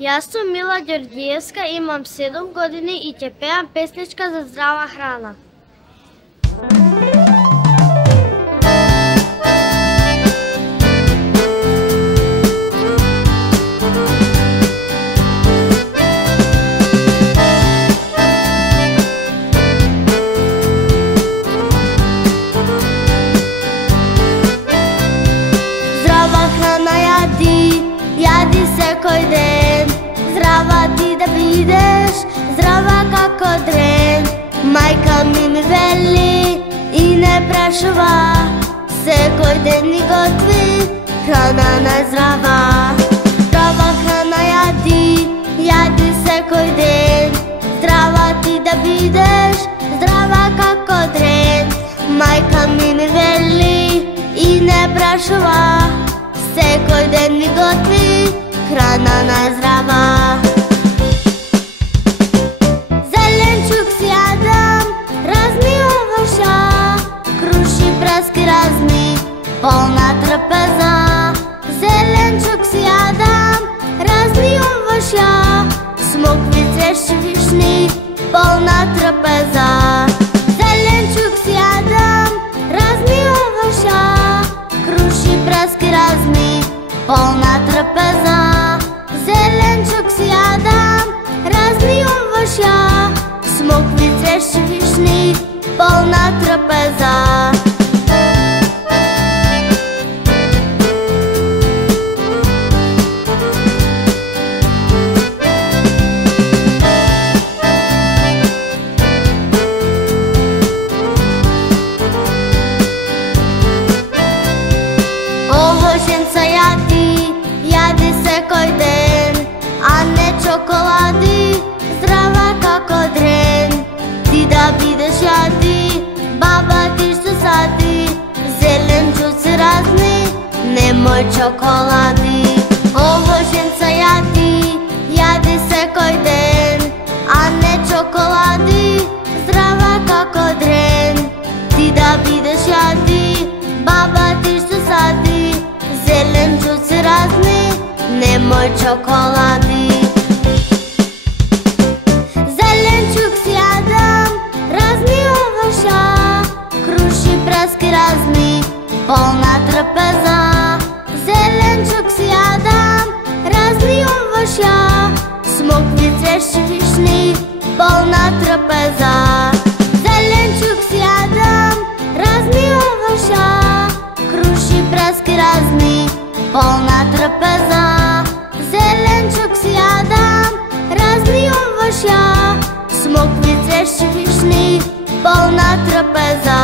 Јас сум Мила Ѓорѓиевска, имам 7 години и ќе пеам песничка за здрава храна. Здрава храна јади секој ден, здрава ти да бидеш, здрава како дрен. Мајка ми вели и не прашува, секој ден ни готви храна најздрава. Здрава храна јади секој ден, здрава ти да бидеш, здрава како дрен. Мајка ми вели и не прашува, секој ден ми готви храна најздрава. Зеленчук си јадам, разни овошја, круши, праски разни, полна трпеза. Зеленчук си јадам, разни овошја, смокви, цвешчи, вишни, полна трпеза. Зеленчук си јадам, разни овошја, круши, праски разни, полна трпеза. Зеленчук си јадам, разни овошја, смокви, цвешчи, вишни, полна трпеза. Овошенца јади секој ден, а не чоколади, здрава како дрен. Ти да бидеш јади, баба ти што сади, зеленчуци разни, немој чоколади. Овошенца јади секој ден, а не чоколади, здрава како дрен. Ти да бидеш јади, баба ти што сади, зеленчуци разни, немој чоколади. Зеленчук си јадам, разни овошја, круши, праски разни, полна трпеза. Зеленчук си јадам, разни овошја, смокви, цвешчи, вишни, полна трпеза. Зеленчук си јадам, разни овошја, круши, праски разни, полна трпеза. Зеленчук си јадам, разни овошја, смокви, цвешчи, вишни, полна трпеза.